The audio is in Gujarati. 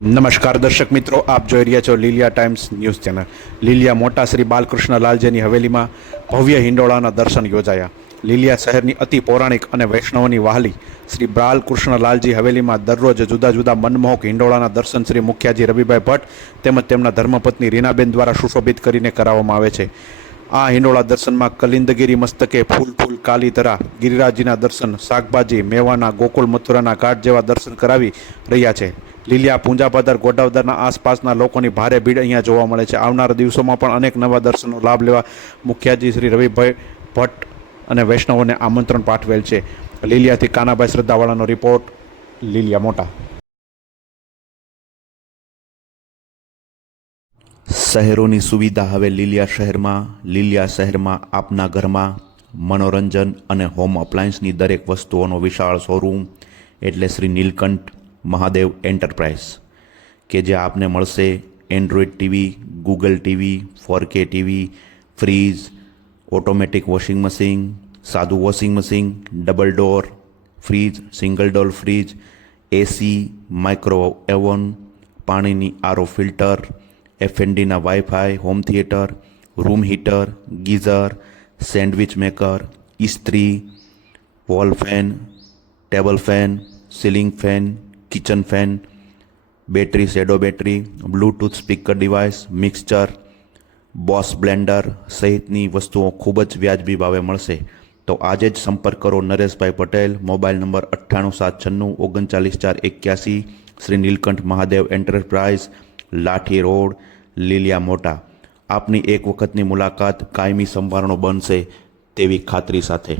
નમસ્કાર દર્શક મિત્રો, આપ જોઈ રહ્યા છો Liliya times news channel. Liliya Mota Shri Balkrishna લાલજીની હવેલીમાં ભવ્ય હિંડોળાના દર્શન યોજાયા. લીલિયા શહેરની અતિ પૌરાણિક અને વૈષ્ણવની વહાલી શ્રી બાલકૃષ્ણ લાલજી હવેલીમાં દરરોજ જુદા જુદા મનમોહક હિંડોળાના દર્શન શ્રી મુખ્યાજી રવિભાઈ ભટ્ટ તેમજ તેમના ધર્મપત્ની રીનાબેન દ્વારા સુશોભિત કરીને કરાવવામાં આવે છે. આ હિંડોળા દર્શનમાં કલિંદગીરી મસ્તકે ફૂલ ફૂલ કાલી ગિરિરાજીના દર્શન, શાકભાજી, મેવાના ગોકુળ મથુરાના ઘાટ જેવા દર્શન કરાવી રહ્યા છે. લીલિયા પૂંજાપદર ગોડાવદરના આસપાસના લોકોની ભારે ભીડ અહીંયા જોવા મળે છે. આવનારા દિવસોમાં પણ અનેક નવા દર્શનનો લાભ લેવા મુખ્યાજી શ્રી રવિભાઈ ભટ્ટ અને વૈષ્ણવોને આમંત્રણ પાઠવેલ છે. લીલિયાથી કાનાભાઈ શ્રદ્ધાવાળાનો રિપોર્ટ, લીલિયા મોટા. શહેરોની સુવિધા હવે લીલિયા શહેરમાં લીલિયા શહેરમાં, આપના ઘરમાં, મનોરંજન અને હોમ અપ્લાયન્સની દરેક વસ્તુઓનો વિશાળ શોરૂમ એટલે શ્રી નીલકંઠ મહાદેવ એન્ટરપ્રાઇઝ, કે જે આપને મળશે android TV, Google TV, four K TV fridge automatic washing machine, સાદું washing machine, double door fridge, single door fridge, AC micro oven પાણીની RO filter એફએનડીના wifi home theatre, room heater, geyser, sandwich maker, ઇસ્ત્રી, wall fan, table fan, ceiling fan kitchen fan battery shadow battery bluetooth speaker device mixture Bose blender સહિતની વસ્તુઓ ખૂબ જ વ્યાજબી ભાવે મળશે. તો આજે જ સંપર્ક કરો નરેશભાઈ પટેલ, મોબાઈલ નંબર અઠ્ઠાણું સાત છન્નું, ઓગણચાલીસ ચાર એક્યાસી, શ્રી નીલકંઠ મહાદેવ એન્ટરપ્રાઇઝ, લાઠી રોડ, લીલિયા મોટા. આપની એક વખતની મુલાકાત કાયમી સંભારણો બનશે તેવી ખાતરી સાથે.